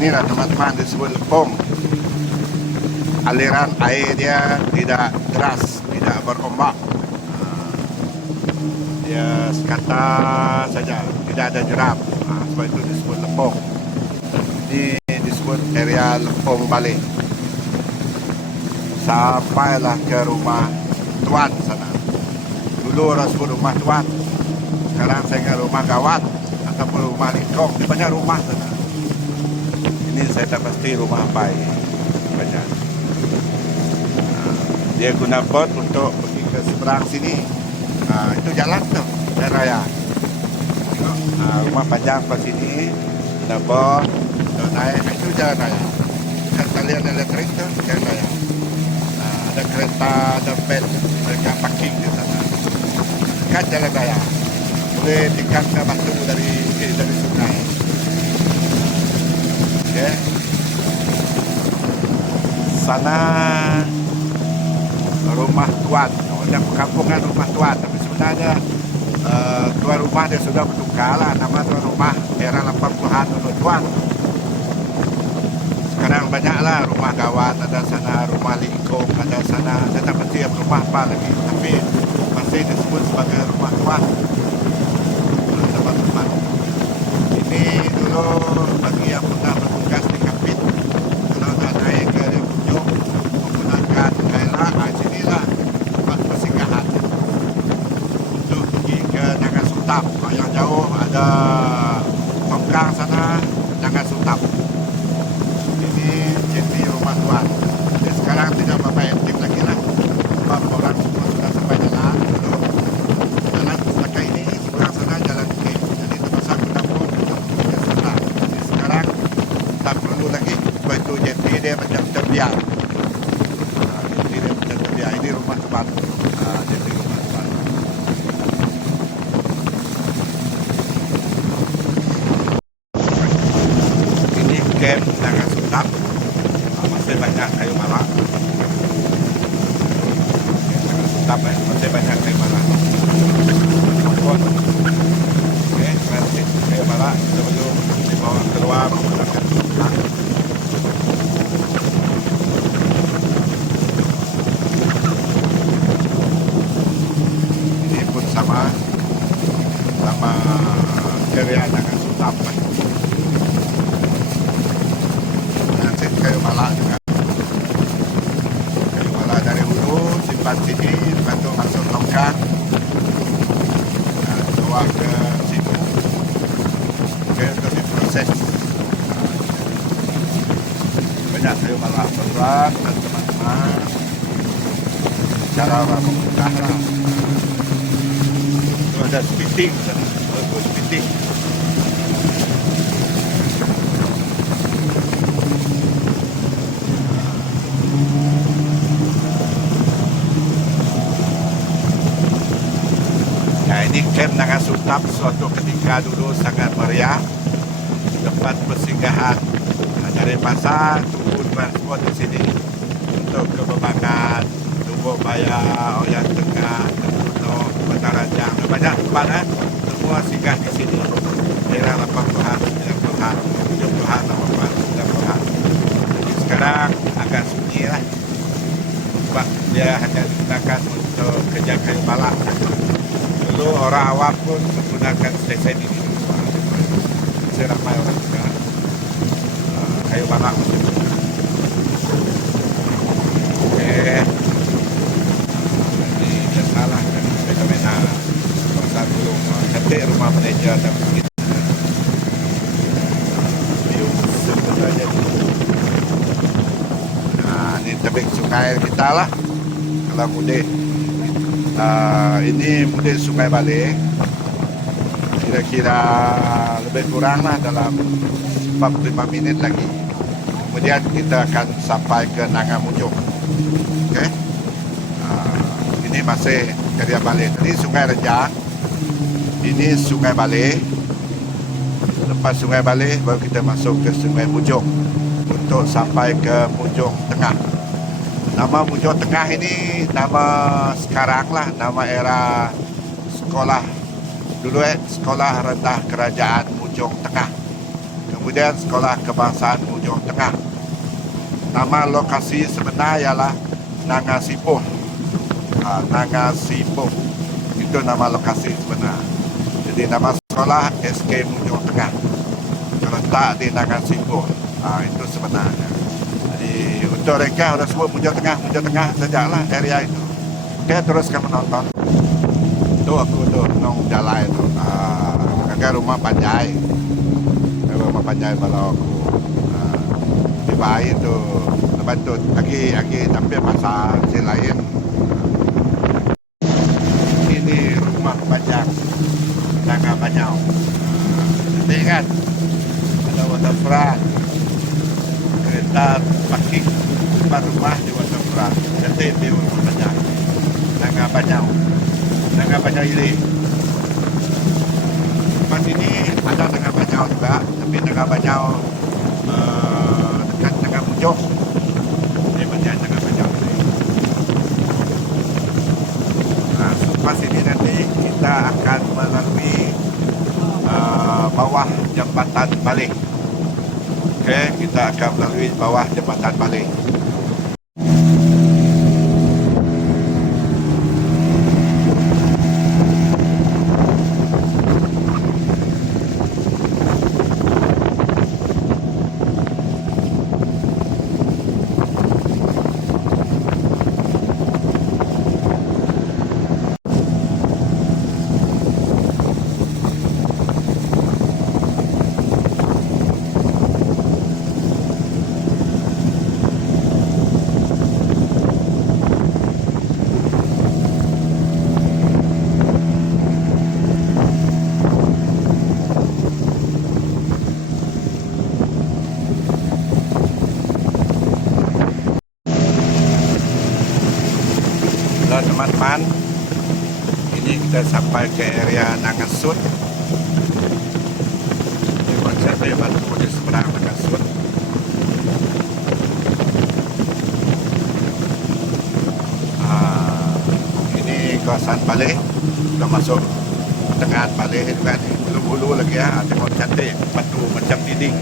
Inilah teman-teman disebut lepung. Aliran air dia tidak deras, tidak berombak. Dia sekata saja, tidak ada jeram. Sebab itu disebut lepung. Ini disebut area Lepung Baleh. Sampailah ke rumah tuan sana. Dulu orang sebut rumah tuan, sekarang saya ingat rumah gawat ataupun rumah lingkong. Di banyak rumah sana. Ini saya tak pasti rumah apa ini. Banyak. Dia guna bot untuk pergi ke seberang sini. Itu jalan tu, jalan raya. Tengok, rumah panjang ke sini, ada bot, ada naik, itu jalan raya. Kan talian elektrik tu, jalan raya. Ada kereta, ada bed, mereka parking di sana. Dekat jalan raya. Boleh dekat ke batu dari sungai. Okay. Sana rumah tuan, orang perkampungan rumah tuan, tapi sebenarnya tuan rumah dia sudah bertukar lah, nama tuan rumah era 80-an dulu tuan. Sekarang banyaklah rumah gawat, ada sana rumah lingkung, ada sana, saya tak pasti rumah apa lagi, tapi masih disebut sebagai rumah tuan. Teman-teman, ini dulu bagi yang pernah bertugas di Kapit, kalau nak naik ke ujung menggunakan kaila, sinilah tempat persinggahan untuk pergi ke Nangan Sutap. Yang jauh ada Tongkang sana, Nangan Sutap. Ini jadi rumah tuan. Jadi sekarang tidak berapa aktif lagi lah, sebab orang semua sudah sampai jalan dulu. Jalan setakat ini seberang sana jalan ke, jadi terpaksa guna pun untuk ke sana. Jadi sekarang tak perlu lagi, sebab itu jadi dia macam terbiar. Ini rumah tuan. Jadi rumah tuan. Ini camp Nangan Sutap. Masih banyak kayu marak. Nangan Sutap masih banyak kayu marak. Oke, transit kayu marak sebelum dibawa keluar menggunakan tangkang. Sama area Nangan Sutap. Nanti kayu malak juga. Kayu malak dari hulu simpan sini, lepas tu masuk Tongkang, bawa ke sini, untuk diproses. Banyak kayu malak berat dan teman-teman. Cara orang memudah lah. Ada speeding sana, bagus speeding. Nah, ini camp Nangan Sutap suatu ketika dulu sangat meriah, tempat persinggahan dari pasar turun transport di sini untuk ke Bebangan, Lubuk Baya, Oyan Tengah, Batarajang, banyak tempat semua singgah di sini. Daerah 80-an, 90-an, 70-an, 80-an, 90-an. Jadi sekarang agak sunyi lah, sebab dia hanya digunakan untuk kerja kayu balak. Dulu orang awam pun menggunakan stesen ini. Masih ramai orang juga kayu balak. Oke. Salah kan fenomena pasar burung cantik rumah manajer dan begitu. Sebenarnya ini tebing sungai kita lah kalau mudik. Ini mudik Sungai Baleh, kira-kira lebih kurang lah dalam 45 minit lagi. Kemudian kita akan sampai ke Nangan Mujung. Okey. Ini masih Karya Baleh. Ini Sungai Rejang. Ini Sungai Baleh. Lepas Sungai Baleh baru kita masuk ke Sungai Mujung untuk sampai ke Mujung Tengah. Nama Mujung Tengah ini nama sekarang lah, nama era sekolah dulu Sekolah Rendah Kerajaan Mujung Tengah. kemudian Sekolah Kebangsaan Bujong Tengah. Nama lokasi sebenar ialah Nangasipuh. Nangasipuh itu nama lokasi sebenar. Jadi nama sekolah SK Bujong Tengah terletak di Nangasipuh. Itu sebenarnya. Jadi untuk mereka sudah sebut Bujong Tengah sejaklah area itu. Oke, teruskan menonton. Itu aku tu nong jalan itu. Agak rumah Panjai. Rumah Panjai kalau aku di bayi tu lepas tu lagi tapi masa si lain. Ini rumah pajak Naga Banyau. Cantik kan? Ada waterfront. Kereta parking depan rumah di waterfront. Cantik di rumah pajak Naga Banyau. Naga Banyau ini. Tempat ini ada Naga Banyau juga, tapi Naga Banyau dekat Naga Bujong. Ini banyak Naga Banyau ini. Selepas ini nanti kita akan melalui bawah jambatan Baleh. Okey, kita akan melalui bawah jambatan Baleh. Teman-teman, ini kita sampai ke area Nangasut. Ini konsep batu di seberang Nangasut. Ini kawasan Baleh, sudah masuk tengah Baleh juga ni. Belum hulu lagi ya, tengok cantik batu macam dinding.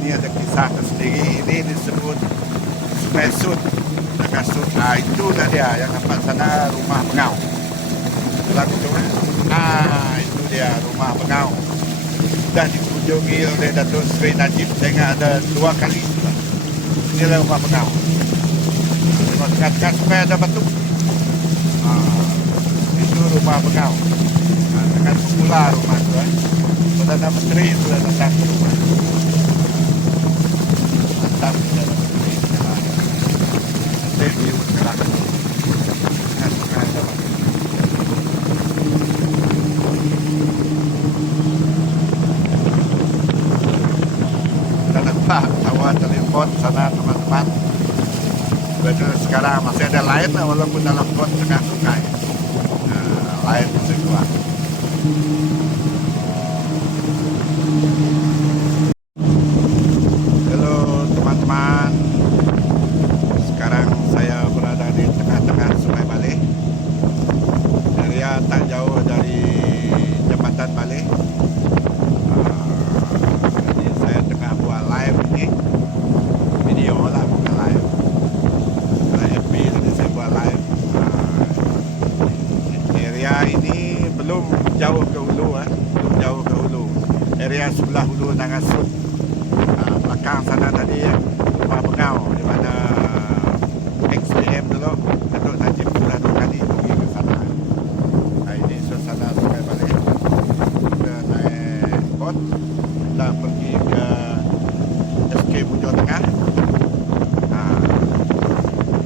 Ini ada kisah tersendiri. Ini disebut Sungai Sut. Kasut, itu dah dia yang nampak sana rumah Bengau. Itulah tu kan. Itu dia rumah Bengau. Dah dikunjungi oleh Datuk Seri Najib. Saya ingat ada 2 kali. Inilah rumah Bengau. Tengok dekat supaya ada batu. Itu rumah Bengau. Dekat pula rumah tu. Perdana Menteri sudah datang ke rumah. Mantap Perdana Menteri. View sekarang. Kita nampak awan telepon sana teman-teman. Sekarang masih ada lain walaupun dalam pot tengah sungai. Lain masih keluar. Halo teman-teman. Sekarang saya berada di tengah-tengah Sungai Baleh. Area tak jauh dari jambatan Baleh. Jadi saya tengah buat live ini. Video lah, bukan live. Kalau FB tadi saya buat live. Area ini belum jauh ke hulu. Belum jauh ke hulu. Area sebelah hulu Nangasut. Belakang sana tadi rumah Bengau, di mana XPM dulu Datuk Najib sudah 2 kali pergi ke sana. Ini suasana Sungai Baleh. Kita naik bot, kita pergi ke SK Bujong Tengah,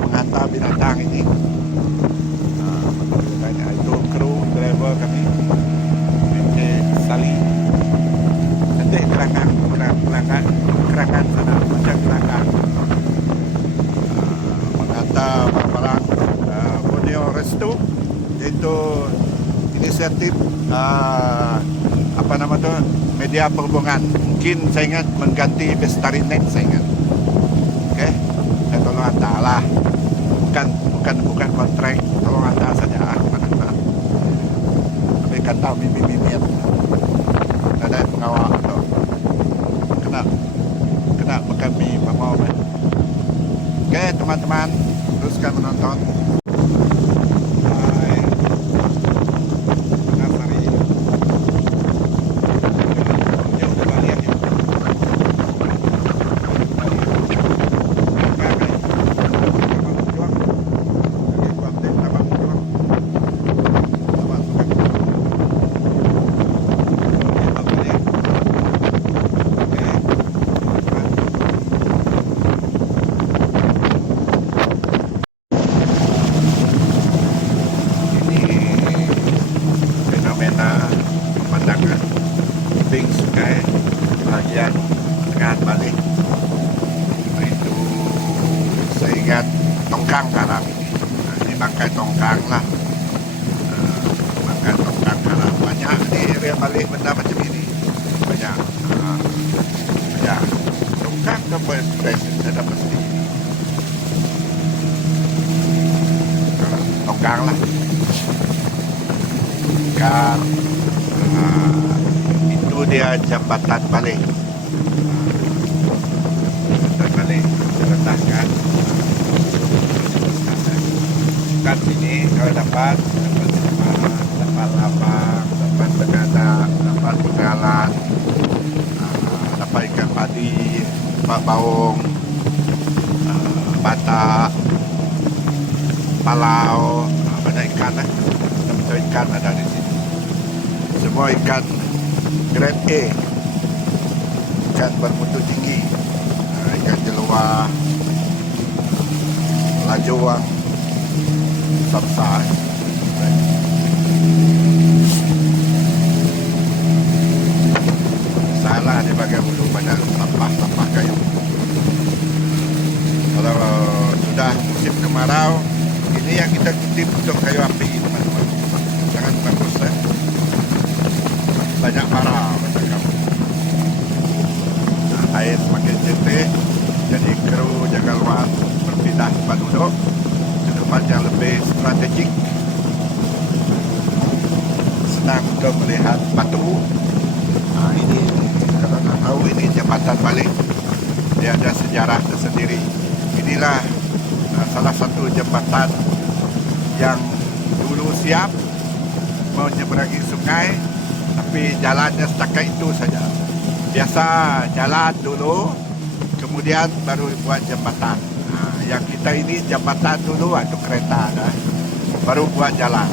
menghantar binatang ini. Itu kru driver kami, Encik Sali. Nanti kerangan sana macam kerangan. Barang Borneo Resto, iaitu inisiatif apa nama tu, media perhubungan. Mungkin saya ingat mengganti Bestarinet, saya ingat. Okey, saya tolong hantar lah. Bukan kontrak, tolong hantar saja. Tapi kata bibit-bibit. ada pengawal tu. Kena makan mie mau. Oke teman-teman, teruskan menonton. Hai. Nasari. Jauh kembali ya. Pemandangan tebing sungai bagian tengah Bali. Itu saya ingat tongkang garam ini. Ini bangkai tongkang lah. Bangkai tongkang garam banyak di area Bali benda macam ini. Banyak. Banyak. Tongkang ke best ada pasti. Tongkang lah. Kan itu dia jambatan balik. Jambatan balik diletakkan kan sini kalau dapat lapang, dapat begadang, dapat pegalan, dapat ikan padi, dapat baung, batak, palau, banyak ikan lah. Ikan ada di sini. Semua ikan grade A, ikan bermutu tinggi, ikan jeluar, lajuang, samsar. Salah di bagian hulu banyak sampah kayu. Kalau sudah musim kemarau, ini yang kita kutip untuk kayu api, teman-teman. Sangat bagus ya. Banyak parau kata kamu. Air semakin jernih, jadi kru jaga luar berpindah tempat duduk ke tempat yang lebih strategik. Senang untuk melihat batu. Ini kalau nak tahu ini jambatan balik. Dia ada sejarah tersendiri. Inilah salah satu jambatan yang dulu siap menyeberangi sungai, tapi jalannya setakat itu saja. Biasa jalan dulu, kemudian baru buat jambatan. Yang kita ini jambatan dulu, itu kereta dah, baru buat jalan.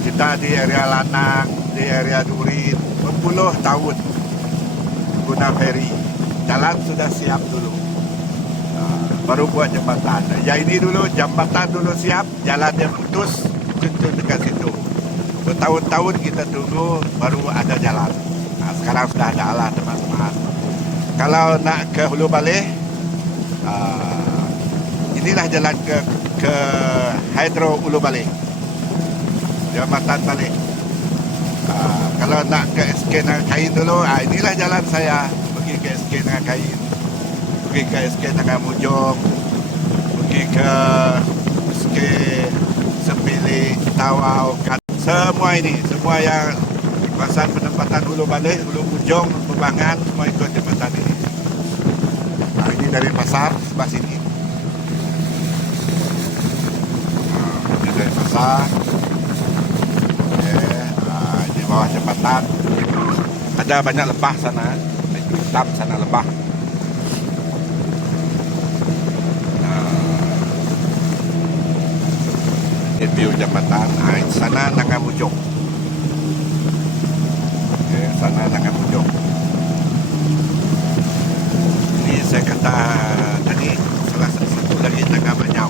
Kita di area Lanang, di area Durin, berpuluh tahun guna feri. Jalan sudah siap dulu, baru buat jambatan. Yang ini dulu jambatan dulu siap, jalannya putus, contoh dekat situ. Bertahun-tahun kita tunggu baru ada jalan. Sekarang sudah ada lah teman-teman. Kalau nak ke Hulu Baleh, inilah jalan ke Hydro Hulu Baleh, jambatan Baleh. Kalau nak ke SK Nangkain dulu, inilah jalan saya pergi ke SK Nangkain, pergi ke SK Nangamujong, pergi ke SK Sepilih, Tawau, semua ini, semua yang kawasan penempatan Hulu Baleh, Hulu Mujong, Pembangan, semua ikut jembatan ini. Ini dari pasar sebelah sini. Ini dari pasar. Di bawah jembatan. Ada banyak lebah sana. Itu hitam sana lebah. Ini view jembatan. Sana Nangamujong. Sana Nangamujong. Ini saya kata tadi salah satu lagi Nangamanyau.